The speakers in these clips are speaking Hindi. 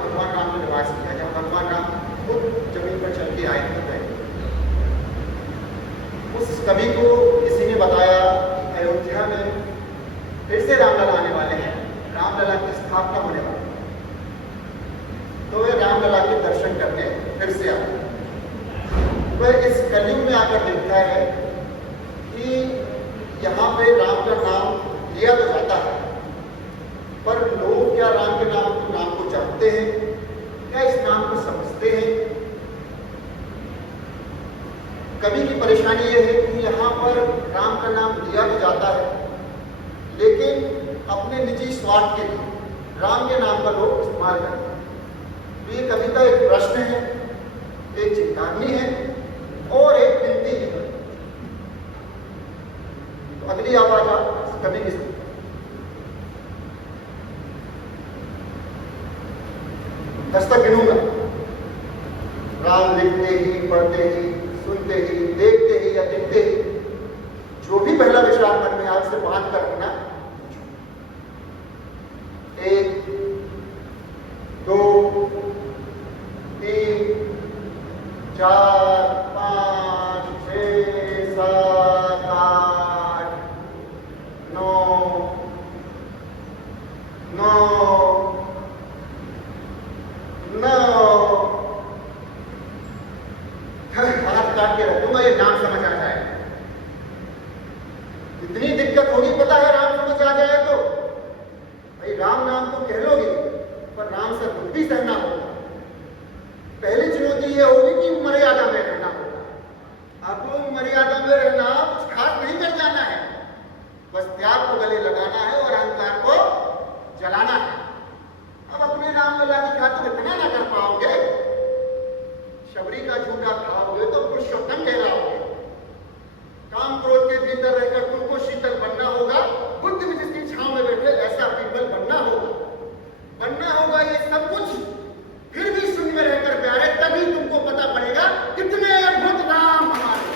भगवान राम ने निवास किया, जहाँ भगवान राम खुद जमीन पर चल के आए थे। उस कवि को किसी ने बताया कि अयोध्या में फिर से रामलला आने वाले हैं, रामलला की स्थापना होने वाली है। तो वे रामलला के दर्शन करने फिर से आते हैं। वह इस कलयुग में आकर देखता है कि यहाँ पे राम का नाम लिया तो जाता है, पर लोग क्या राम के नाम को जानते हैं, क्या इस नाम को समझते हैं? कवि की परेशानी यह है कि यहाँ पर राम का नाम लिया तो जाता है, लेकिन अपने निजी स्वार्थ के लिए राम के नाम का लोग इस्तेमाल करते हैं। तो ये कवि का एक प्रश्न है, एक चेतावनी है और एक विनती है। तो अगली आवाज आप कवि की सुनिए। दस्तक गिनूंगा। राम लिखते ही, पढ़ते ही, सुनते ही, देखते ही या दिखते ही, जो भी पहला विचार मन में आज से बांध कर रखना। 1 2 3 4 5 6 7 8 9 हाथ काट के रखूंगा, ये नाम समझ आ जाए। इतनी दिक्कत होगी, पता है राम समझ आ जाए तो भाई राम नाम तो कह लोगे, पर राम से दुख भी सहना होगा। पहली चुनौती ये होगी कि मर्यादा में रहना होगा। आपको मर्यादा में रहना, कुछ खास नहीं कर जाना है, बस त्याग को गले लगाना है और अहंकार को जलाना है। अब अपने नाम लगा की खातिर इतना ना कर पाओगे, शबरी का झूठा खाओगे तो पुरुषोत्तम कहलाओगे। काम क्रोध के भीतर रहकर तुमको शीतल बनना होगा, बुद्ध में जिसकी छांव में बैठे ऐसा पीपल बनना होगा। ये सब कुछ फिर भी शून्य में रहकर प्यारे, तभी तुमको पता पड़ेगा कितने अद्भुत राम हमारे।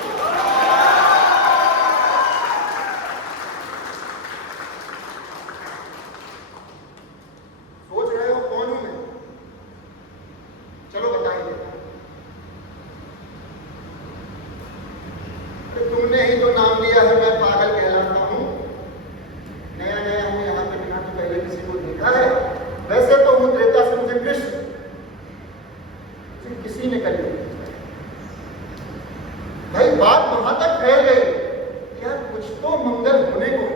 सोच रहे हो कौन हूं मैं? चलो बताइए। तुमने ही तो नाम लिया है, मैं पागल कहलाता हूं। नया नया हूं यहां पे, बिना तो पहले किसी को देखा है। वैसे तो हूं त्रेता से मुझे कृष्ण, किसी ने कर लिया। भाई बात वहां तक फैल गई, यार कुछ तो मंगल होने को।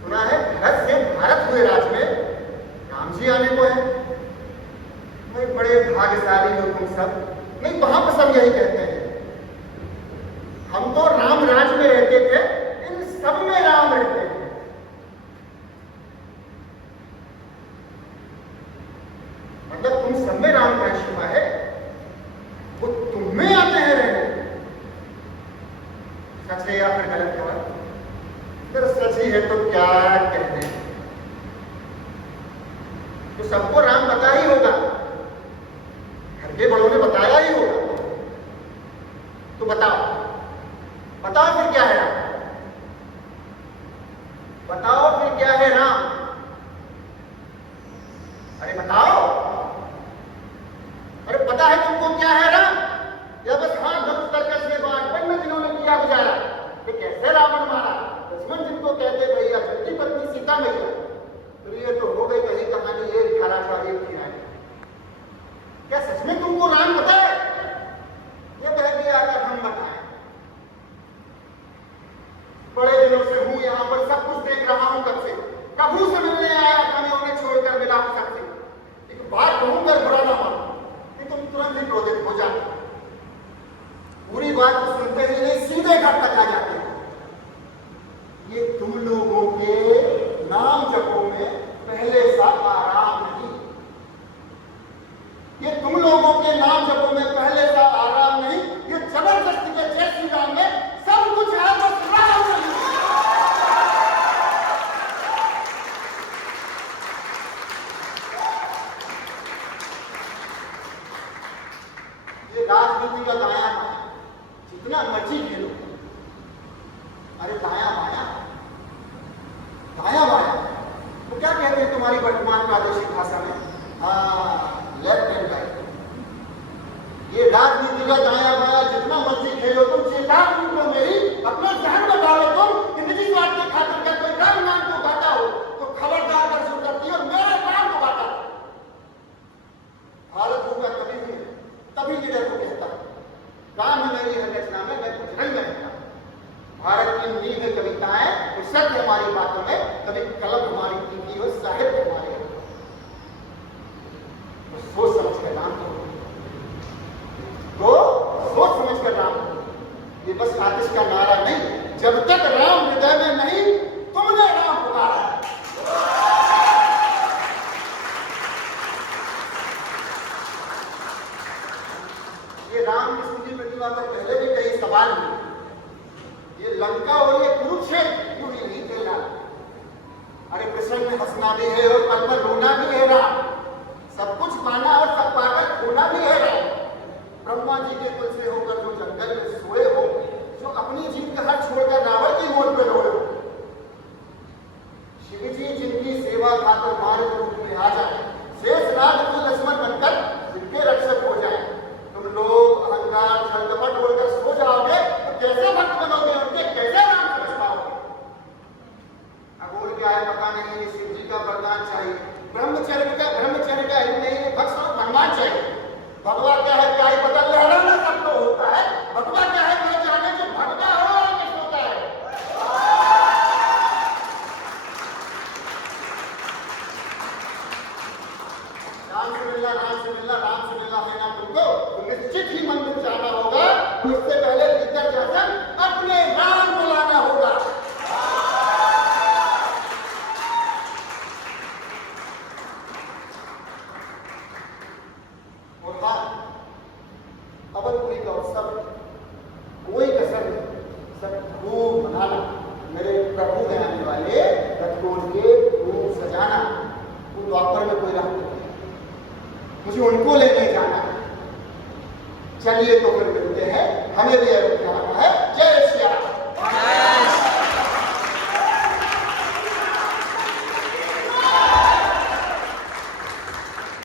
सुना है भरत से भारत हुए राज में राम जी आने को है। भाई बड़े भाग्यशाली हो तुम सब। नहीं, वहां पर सब यही कहते हैं, हम तो राम राज में रहते थे, इन सब में राम रहते हैं। मतलब तुम सब में राम का शिवा है, वो तुम में आते हैं रहने। सच है या फिर गलत खबर? अगर सच ही है तो क्या कहते हैं, तो सबको राम पता ही होगा, घर के बड़ों ने बताया ही होगा। तो बताओ फिर क्या है राम? बताओ फिर क्या है राम? अरे बताओ। अरे पता है तुमको क्या है राम? या बस हाँ धनुष तर्कस में बाण में जिन्होंने किया गुजारा, ये कैसे रावण मारा, लक्ष्मण जिनको कहते भैया, छठी पत्नी सीता मैया। तो ये तो हो गई कहीं कहानी, एक खाना का एक किराया। क्या सच में तुमको राम पता है? ये कह दिया अगर हम बताएं। बड़े दिनों से हूं यहां पर, सब कुछ देख रहा हूं कब से। प्रभु से मिलने आया था मैं, उन्हें छोड़कर मिला हूं सबसे। एक बात कहूंगा, बुरा ना मानो कि तुम तुरंत ही क्रोधित हो जाते। पूरी बात को सुनते ही नहीं, सीधे घर तक आ जाते हैं। ये तुम लोगों के नाम जपो में पहले सा आराम नहीं। ये तुम लोगों के नाम जपो में पहले सा आराम नहीं। ये जबरदस्ती के जय श्री राम में सब कुछ है, बस राम नहीं। ये राजनीति का दाया बाया, जितना मर्जी खेलो। अरे दाया बाया तो क्या कहते हैं तुम्हारी वर्तमान प्रादेशिक भाषा में? तो सोच समझ कर राम करो, तो सोच समझ कर राम करो। ये बस आतिश का नारा नहीं, जब तक राम हृदय में नहीं तुमने राम पुकारा है। ये राम की सूजी प्रतिमा पर पहले भी कई सवाल हुए। ये लंका और ये कुरुक्षेत्र क्यों ही नहीं खेलना? अरे प्रसन्न में हंसना भी है और पल पर रोना भी है राम, सब कुछ पाना और सब पाकर खोना भी है राम। ब्रह्मा जी के कुल से होकर जो जंगल में सोए हो, जो अपनी जीत का हर छोड़कर रावण की मौत पे रोए हो, शिव जी जिनकी सेवा खाकर मानव रूप में आ जाए, शेष राज को लक्ष्मण बनकर जिनके रक्षक हो जाए, तुम लोग अहंकार छल कपट होकर सो जाओगे तो कैसे भक्त बनोगे, उनके कैसे नाम समझ पाओगे? अगोर क्या है पता नहीं, ये शिव जी का वरदान चाहिए, ब्रह्मचर्य का ही नहीं, भक्त और भगवान चाहिए। भगवान क्या है क्या ही पता, लहराना सबको होता है। भगवान क्या है मैं जाने जो भगवा हो और किस होता है। राम से मिलना है ना तुमको, तो निश्चित ही मंदिर जाना होगा, उससे पहले भीतर जाकर अपने राम को लाना होगा। और हाँ, अवधपुरी का उत्सव कोई कसर नहीं, सब खूब मनाना, मेरे प्रभु में आने वाले रथों के खूब सजाना। वो द्वापर में कोई राह नहीं, मुझे उनको लेने जाना है। चलिए तो फिर मिलते हैं, हमें भी अयोध्या आना है। जय श्री राम।